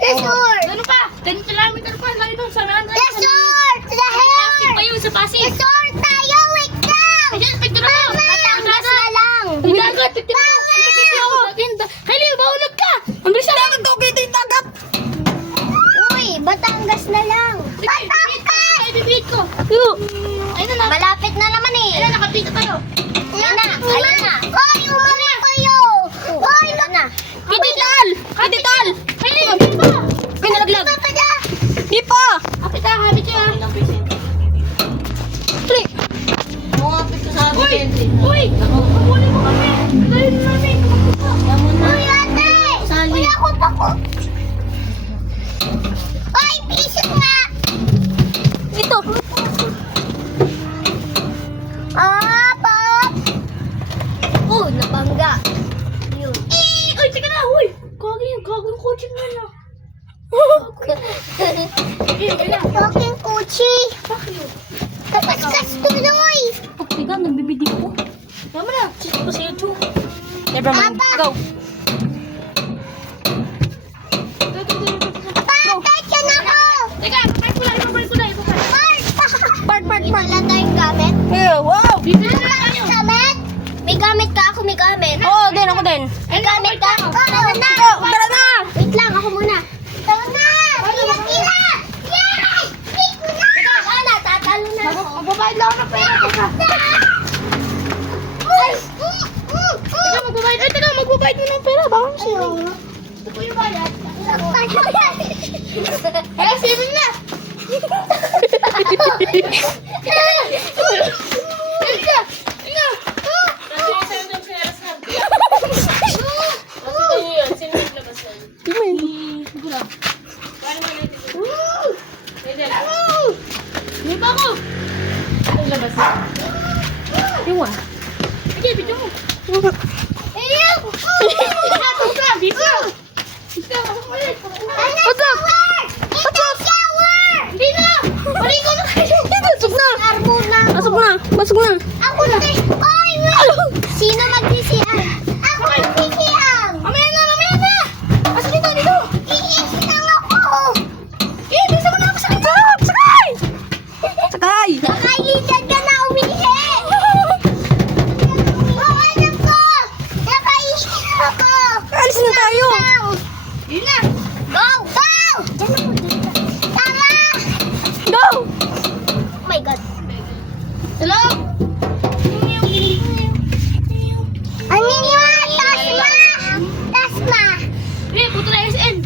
Yes, sir. Ano pa? 10 kilometer pa. Layo doon sa Melandra. Yes, sir. To the Pasig pa hair. yun sa Pasig. Yes, sir. Tayo, wait lang. Ayan, picture ako. Batangas na lang. Ang dagat, picture ako. Picture ako. Kylie, mahulog ka. Ang bilis na. Dagat, okay, ito yung dagat. Uy, Batangas na lang. Batangas. Ay, bibigit ko. Ayun na. Malapit na naman eh. Ayun na, nakapito tayo. Ayan na. Ayan na. Hoy, umuli kayo. Hoy, na. Kitital! Kitital! Kylie, di pa. Ay, nalaglag. Di pa. Kapit ha, kapit siya. Click. Uy! Uy! Kukunin mo kami! Dahil namin! Uy, ate. Wala ko pa ko. Hoy, piso nga. Ito! Pop. Oh, nabangga. Yun. Uy, teka na! Uy! Gago yung kotse mo na. Talking kuchi. Kapaskas tuloy. Teka, nagbibideo ko. Tama na. Check ko sa YouTube. Never mind. Papa. Go! Patay na ako. Teka, ipapark ko lang. Park. Wala tayong gamit. Wow! Bibili na lang tayo. Gamit? May gamit ka, ako may gamit. Oo, din. Ako din. May gamit ka? Tara na. Tara na! Wait lang, ako muna. Tara na. Tira. Yay! Pico na. Wala, tatalo na ako. Magbabayad lang ako ng pera. Teka. Teka, magbabayad. Ay, teka, magbabayad mo ng pera. Baka mo siya. Ito po yung bayad. Ay, saving na! Teka! Hindi pa ako! Ano labas? Yung ah. Sige, video mo. Ayaw! Hatong ka! Video! Ito, ulit. What's up? It's a shower! Hindi na! Maligo na kayo! Pasok na! Pasok na! Pasok na! Ako na! Oy, wait! Sino magsisihan? Ako magsisihan! Mamaya na! Mamaya na! Pasok dito! Dito! Iis lang ako! Eh, bisa mo na ako sa kitap! Sakay! Sakay! Nakailitan ka na umihi! Alam ko! Nakaihi ako! Alis na tayo! Yun na! Go! Go! Tama! Go! Oh my God! Hello? Ano yun? Tasma! Tasma! Eh, punta na SN!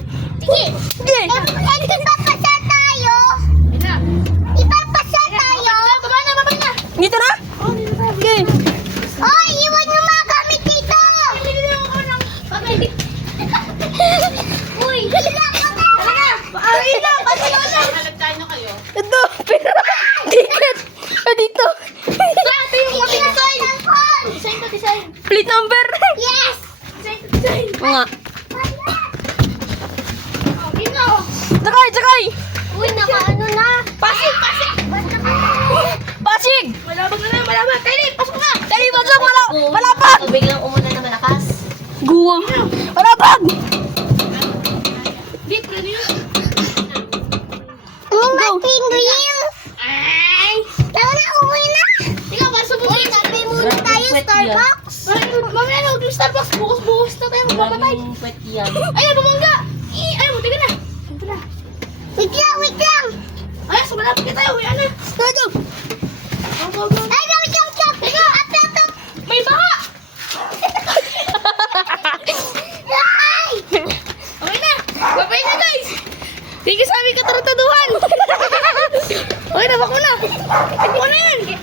Sige! Sige! Ipapasa tayo! Yun na! Ipapasa tayo! Baba na! Baba na! Dito na? Oo, dito na. Sige! Oy! Iwan yung mga gamit dito! Nililiw ako ng bagay. Uy! Wala ko na! Ay na! Barcelona! Nalagtayin na kayo. Ito! Pera! Ticket! Dito! Ito yung mga design! Design to design! Plate number! Yes! Design to design! Nga! Ino! Sakay! Sakay! Uy! Nakaano na! Pasig! Pasig! Pasig! Malabag na na! Malabag! Kylie! Pasok na! Kylie! Pasok! Malapad! Biglang umulan na malakas. Guwa! Malapad! Di, pwede yun! Go! Pinwheel! Ay! Tara na! Uwi na! Ikaw, pasok mo! Uy! Tabi muna tayo! Starbucks! Mamaya na, huwag yung Starbucks. Bukas-bukas na tayo magpapatay. Maraming puwet yan. Ay, bumangga! Ay, mo, tiga na! Ito na. Wait lang! Wait lang! Ay, so malapit ka tayo. Uyan na. Go! Go! Go, go, go. Ay! Jump! Jump! Jump! Up! Up! Up! May baha! Ay! Okay na. Bye-bye na, guys. Thank you sa aming katarataduhan. Okay na, bako na. Bako na yan.